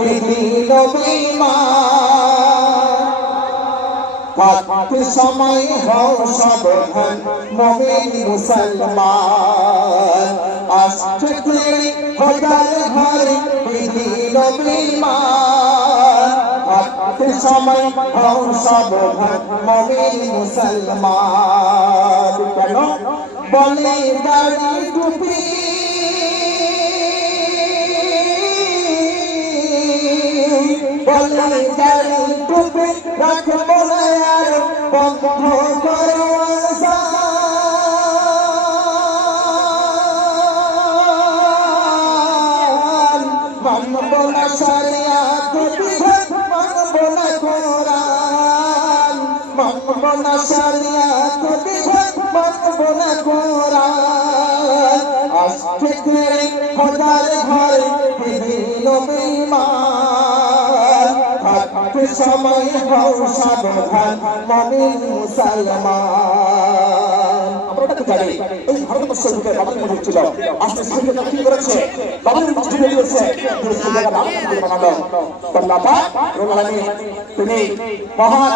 বিদিন বিমান থাকতে সময় হও সাবধান মুমিন মুসলমান আসছে খোদার ঘরে বিদিন বিমান থাকতে সময় হও সাবধান মুমিন মুসলমান কেন বলে দাড়ি টুপি বলে দাড়ি টুপি রাখবো না আর বন্ধ করো আযান মানবো না শরিয়াত বিধান মানবো না কোরআন মানবো না শরিয়াত বিধান মানবো না কোরআন আসছে খোদার ঘরে বিদিন বিমান থাকতে সময় হও সাবধান মুমিন মুসলমান আমরা তো জানি এই ভারতবর্ষের বুকে বাবরি মসজিদ ছিল আজকে সাইকেল কি করেছে বাবরি মসজিদ দিয়েছে এই জায়গা নাম বানালো আল্লাহ পাক রব্বুল আলামিন তিনি মহান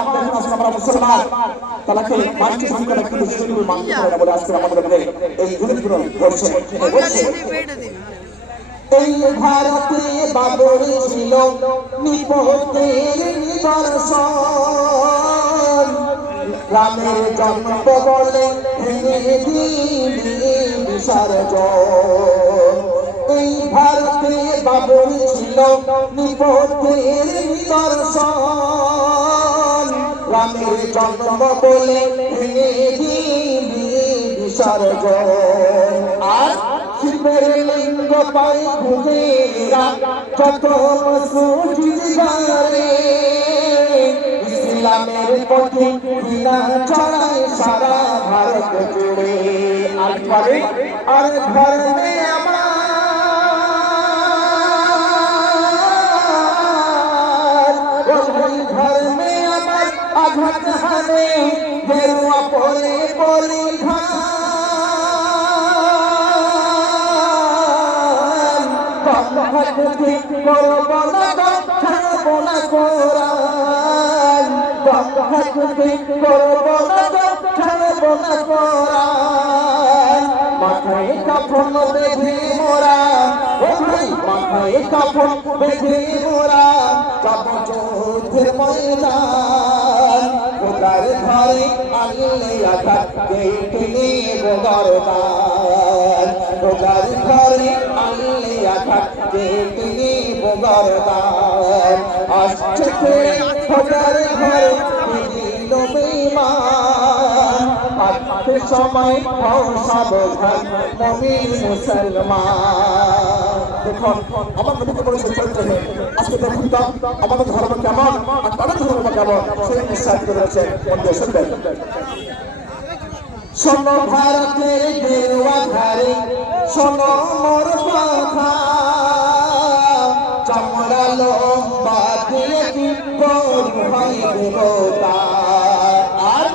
আমরা মুসলমান তালাকে মানতে সংকট কিন্তু শুধু মানতে পারে না বলে আজকে আমাদের মধ্যে এই জুলুমগুলো করছে এই ভারতে বাবরি ছিল নিপতের নিদর্শন রামের জন্ম বলে ভেঙে দিলি বিসর্জন এই ভারতে বাবরি ছিল নিপতের নিদর্শন রামের জন্ম বলে ভেঙে দিলি বিসর্জন আর শিবের লিঙ্গ পাই খুঁজেরা যত মসজিদ বারে ইসলামের পথে বিনা ছড়ায় সারা ভারত জুড়ে আর ঘরে আমার ঘর মে আমার আঘাত হানে গেরুয়া পরে পরিধান করব না ছাড়বো না কোরআন করব না ছাড়বো না কোরআন মাথায় কাফন বেঁধে মোরা ও ভাই মাথায় কাফন বেঁধে মোরা যাব যুদ্ধের ময়দান খোদার ঘরে আল্লাহ আঘাত কেটে গরদান খোদার ঘরে আল্লাহ আঘাত কেটে গরদান আসছে খোদার ঘরে বিদিন বিমান থাকতে সময় হও সাবধান মুমিন মুসলমান দেখুন আমার নবীকে বলেছে চরিত্রে আজকে দেখুন তো আমাদের ধর্ম কেমন আর তাদের ধর্ম কেমন সেই বিশ্বাস করেছে মধ্যে শুনবেন শোনো ভারতের গেরুয়া ধারে শোনো মোর কথা চামড়া লম্বা দিয়ে কি গরু হয় দেবতা আর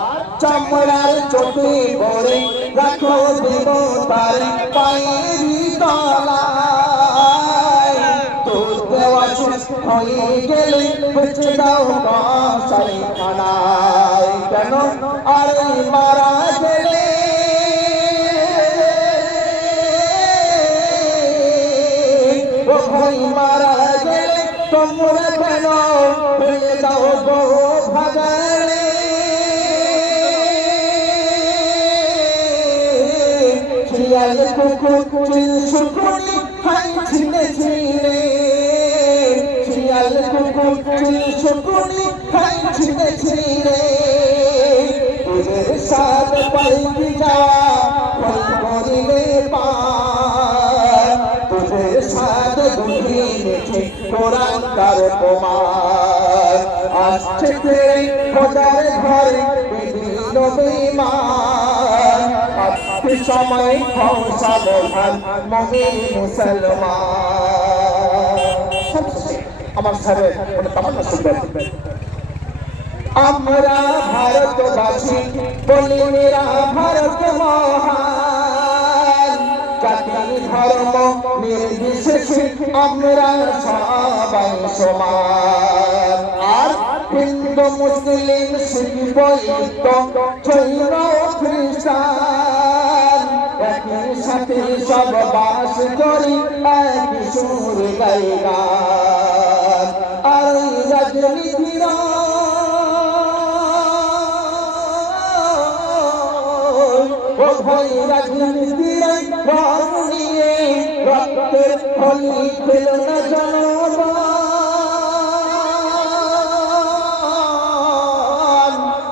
চামড়ার চোখে ভরে রাখো দেবতার পায়ের তলায় তোর দেওয়া শেষ হয়ে গেলে বেঁচে দাও কসাই খানায় কেন আরে মারা গেলে ও ভাই মারা গেলে তোমরা কেন হয়ে যাও গো ভাগালে শিয়াল কুকুর শুকুনি খাই ছিঁড়ে ছিঁড়ে শিয়াল কুকুর শুকুনি খাই ছিঁড়ে ছিঁড়ে তোদের সাথ পাইবি যাওয়া ওই করিলে পার তোদের সাথ গুলিয়েছে কোরআন কার প্রমাণ আসছে খোদার ঘরে বিদিন বিমান আপনি সময় হও সাবধান মুমিন মুসলমান আমার সাথে তামান্না শুনবেন আমরা ভারতবাসী বলি মেরা ভারত মহান জাতির ধর্ম নির্বিশেষে আমরা সবাই সমান। আর হিন্দু মুসলিম শিখ বৈদ্য জৈন খ্রিস্টান একই সাথে সব বাস করি একই সুর গাই গান। আর রাজনীতিরা রাজনীতির রং নিয়ে রক্তের হোলি খেলো না জনগণ।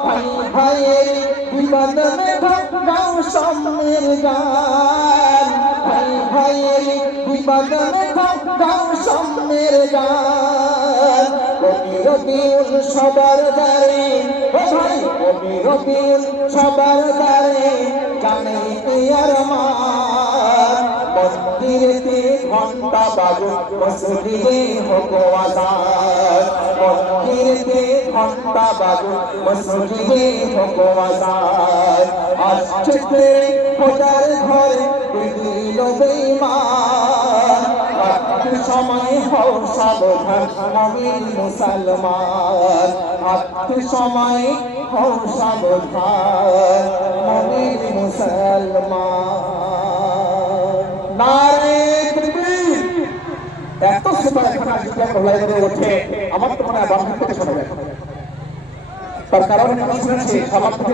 ভাই ভাইয়ের বিবাদ মেঘা গাও সম্মের গান। ভাই ভাইয়ের বিবাদ মেঘা গাও সম্মের গান। কবি রবিউল সবার দ্বারে ও ভাই কবি রবিউল সবার দ্বারে জানে আর মান। মন্দিরেতে ঘন্টা বাজুক মসজিদে হোক আযান। মন্দিরেতে ঘন্টা বাজুক মসজিদে হোক আযান। আসছে খোদার ঘরে দিল বেঈমান। রাত সময় হও সাবধান মুমিন মুসলমান। রাত সময় হও সাবধান মুমিন মুসলমান। নারে তাকবীর। এত সুন্দর এখন আসলে প্রলয় করে ওঠে আমার তো মনে হয় বাংলা থেকে শোনা যায়। তার কারণ আমি শুনেছি সমাজ থেকে